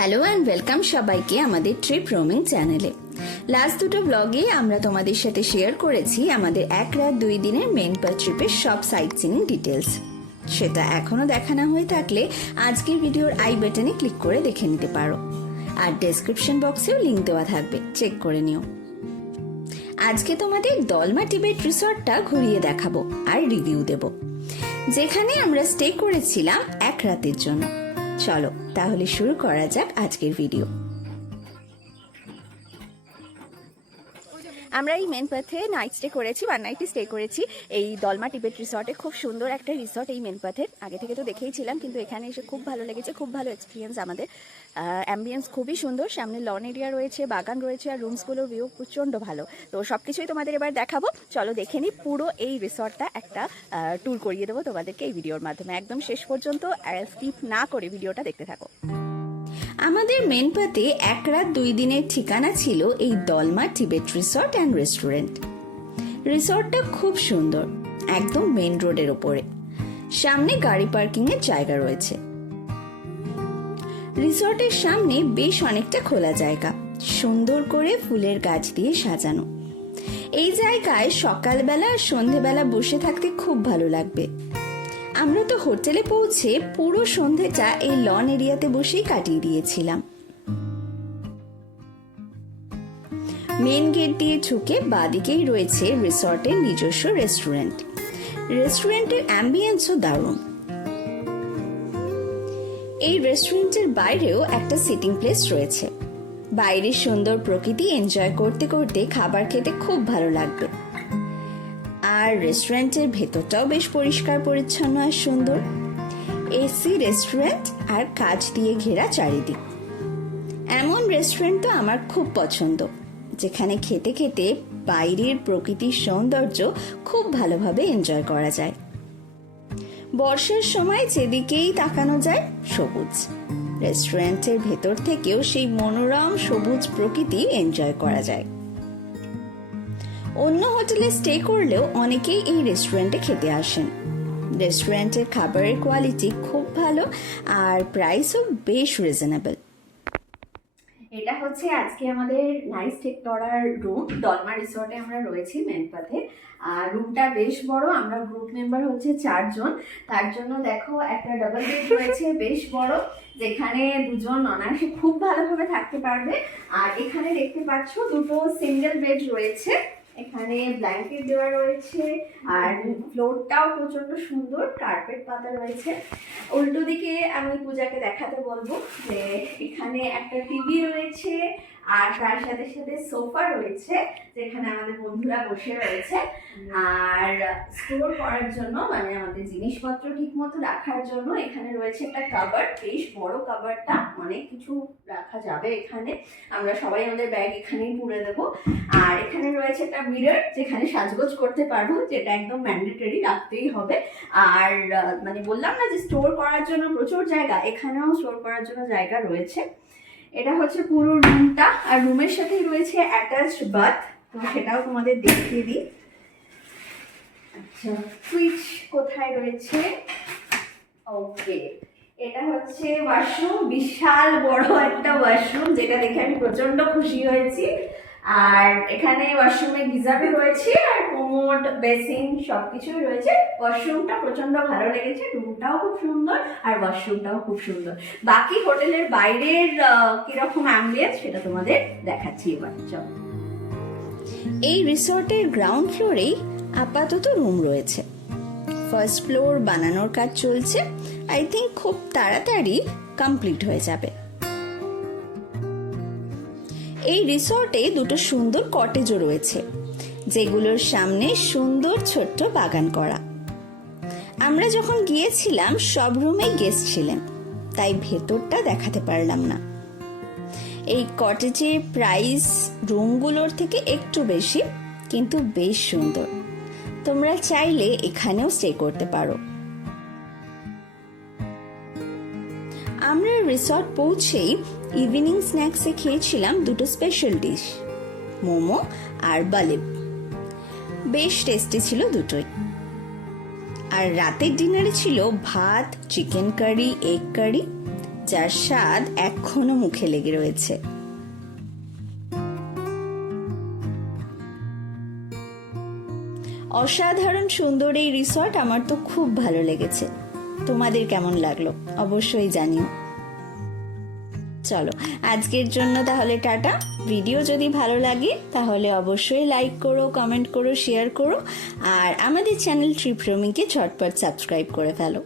Hello and welcome সবাইকে আমাদের trip roaming চ্যানেলে। লাস্ট দুটো ব্লগে আমরা তোমাদের সাথে শেয়ার করেছি আমাদের 1 রাত 2 দিনের মেনপাথ ট্রিপের সব সাইট সিইং ডিটেলস। সেটা এখনো দেখা না হয়ে থাকলে আজকের ভিডিওর আই বাটনে ক্লিক করে দেখে নিতে পারো, আর ডেসক্রিপশন বক্সেও লিংক দেওয়া থাকবে, চেক করে নিও। আজকে তোমাদের দলমা টিবেট রিসর্টটা ঘুরিয়ে দেখাবো আর রিভিউ দেব, যেখানে আমরা স্টে করেছিলাম 1 রাতের জন্য। চলো তাহলে শুরু করা যাক আজকের ভিডিও। আমরা এই মেনপাথে নাইট স্টে করেছি, 1 নাইট স্টে করেছি এই দলমা টিবেট রিসর্টে। খুব সুন্দর একটা রিসর্ট এই মেনপাথের, আগে থেকে তো দেখেইছিলাম, কিন্তু এখানে এসে খুব ভালো লেগেছে, খুব ভালো এক্সপিরিয়েন্স আমাদের। অ্যাম্বিয়েন্স খুবই সুন্দর, সামনে লন এরিয়া রয়েছে, বাগান রয়েছে, আর রুমসগুলোর ভিউ প্রচণ্ড ভালো। তো সব কিছুই তোমাদের এবার দেখাবো, চলো দেখে নিই। পুরো এই রিসর্টটা একটা ট্যুর করিয়ে দেবো তোমাদেরকে এই ভিডিওর মাধ্যমে, একদম শেষ পর্যন্ত স্কিপ না করে ভিডিওটা দেখতে থাকো। আমাদের মেনপাথে 1 রাত 2 দিনের ঠিকানা ছিল এই Dalma Tibet resort and restaurant. রিসর্টটা খুব সুন্দর, একদম মেন রোডের ওপরে, সামনে গাড়ি পার্কিং এর জায়গা রয়েছে। রিসর্টের সামনে বেশ অনেকটা খোলা জায়গা, সুন্দর করে ফুলের গাছ দিয়ে সাজানো। এই জায়গায় সকালবেলা আর সন্ধেবেলা বসে থাকতে খুব ভালো লাগবে। আমরা তো হোটেলে পৌঁছে পুরো সন্ধেটা এই লন এরিয়াতে বসেই কাটিয়ে দিয়েছিলাম। মেন গেট দিয়ে ঢুকে বাদিকেই রয়েছে রিসর্টের নিজস্ব রেস্টুরেন্ট। রেস্টুরেন্টের অ্যাম্বিয়েন্সও দারুণ। এই রেস্টুরেন্টের বাইরেও একটা সিটিং প্লেস রয়েছে। বাইরের সুন্দর প্রকৃতি এনজয় করতে করতে খাবার খেতে খুব ভালো লাগবে। আর রেস্টুরেন্টের ভেতরটাও বেশ পরিষ্কার পরিচ্ছন্ন আর সুন্দর। এসি রেস্টুরেন্ট আর কাঁচ দিয়ে ঘেরা চারিদিক। এমন রেস্টুরেন্ট তো আমার খুব পছন্দ, যেখানে খেতে খেতে বাইরের প্রকৃতির সৌন্দর্য খুব ভালোভাবে এনজয় করা যায়। বর্ষার সময় যেদিকেই তাকানো যায় সবুজ। রেস্টুরেন্টের ভেতর থেকেও সেই মনোরম সবুজ প্রকৃতি এনজয় করা যায়। অন্য হোটেলে স্টে করলেও অনেকেই এই রেস্টুরেন্টে খেতে আসেন। রেস্টুরেন্টের খাবারের কোয়ালিটি খুব ভালো আর প্রাইসও বেশ রিজনেবল। এটা হচ্ছে আজকে আমাদের নাইট স্টে করার রুম। দলমা রিসর্টে আমরা রয়েছি মেনপাথে। আর রুমটা বেশ বড়, আমরা গ্রুপ মেম্বার হচ্ছে 4 জন। তার জন্য দেখো একটা ডাবল বেড রয়েছে বেশ বড়, যেখানে 2 জন অনায়াসে খুব ভালোভাবে থাকতে পারবে। আর এখানে দেখতে পাচ্ছ 2টো সিঙ্গেল বেড রয়েছে, এখানে ব্ল্যাঙ্কেট দেওয়া রয়েছে, আর ফ্লোরটাও প্রচন্ড সুন্দর, কার্পেট পাতা রয়েছে। উল্টো দিকে আমি পূজাকে দেখাতে বলবো যে এখানে একটা টিভি রয়েছে, আর তার সাথে সাথে সোফা রয়েছে, যেখানে আমাদের বন্ধুরা বসে রয়েছে। আর স্টোর করার জন্য, মানে আমাদের জিনিসপত্র ঠিক মতো রাখার জন্য এখানে রয়েছে একটা কাবার্ড, বেশ বড় কাবার্ডটা, অনেক কিছু রাখা যাবে এখানে। আমরা সবাই আমাদের ব্যাগ এখানেই পুরে দেবো। আর এখানে রয়েছে একটা মিরর, যেখানে সাজগোজ করতে পারবো, যেটা একদম ম্যান্ডেটরি, রাখতেই হবে। আর মানে বললাম না যে স্টোর করার জন্য প্রচুর জায়গা, এখানেও স্টোর করার জন্য জায়গা রয়েছে। এটা হচ্ছে পুরো রুমটা, আর রুমের সাথেই রয়েছে অ্যাটাচড বাথ, তো সেটাও তোমাদের দেখিয়ে দিই। আচ্ছা, সুইচ কোথায় রয়েছে? ওকে, এটা হচ্ছে ওয়াশরুম, বিশাল বড় একটা ওয়াশরুম, যেটা দেখে আমি প্রচন্ড খুশি হয়েছি। আর এখানে ওয়াশরুমে গিজারও রয়েছে, আর কোমোড, বেসিন সবকিছুই রয়েছে। ওয়াশরুমটা প্রচন্ড ভালো লেগেছে, রুমটাও খুব সুন্দর আর ওয়াশরুমটাও খুব সুন্দর। বাকি হোটেলের বাইরের কিরকম অ্যাম্বিয়েন্স সেটা তোমাদের দেখাচ্ছি এবার। চলো, এই রিসর্টের গ্রাউন্ড ফ্লোরেই আপাতত রুম রয়েছে। ফার্স্ট ফ্লোর বানানোর কাজ চলছে, আই থিঙ্ক খুব তাড়াতাড়ি কমপ্লিট হয়ে যাবে। এই রিসর্টে 2টো সুন্দর কটেজও রয়েছে, যেগুলোর সামনে সুন্দর ছোট্ট বাগান করা। আমরা যখন গিয়েছিলাম সব রুমেই গেস্ট ছিলেন, তাই ভেতরটা দেখাতে পারলাম না। এই কটেজের প্রাইস রুমগুলোর থেকে একটু বেশি, কিন্তু বেশ সুন্দর। তোমরা চাইলে এখানেও স্টে করতে পারো। আমরা রিসর্ট পৌঁছেই ইভিনিং স্ন্যাক্সে খেয়েছিলাম 2টো স্পেশাল ডিশ, মোমো আর বালিব। বেশ টেস্টি ছিল দুটোই। আর রাতের ডিনারে ছিল ভাত, চিকেন কারি, এগ কারি, যার স্বাদ এখনো মুখে লেগে রয়েছে। অসাধারণ সুন্দর এই রিসর্ট আমার তো খুব ভালো লেগেছে। তোমাদের কেমন লাগলো অবশ্যই জানিও। চলো আজকের জন্য তাহলে টাটা। ভিডিও যদি ভালো লাগে তাহলে অবশ্যই লাইক করো, কমেন্ট করো, শেয়ার করো, আর আমাদের চ্যানেল ট্রিপ রোমিংকে ঝটপট সাবস্ক্রাইব করে ফেলো।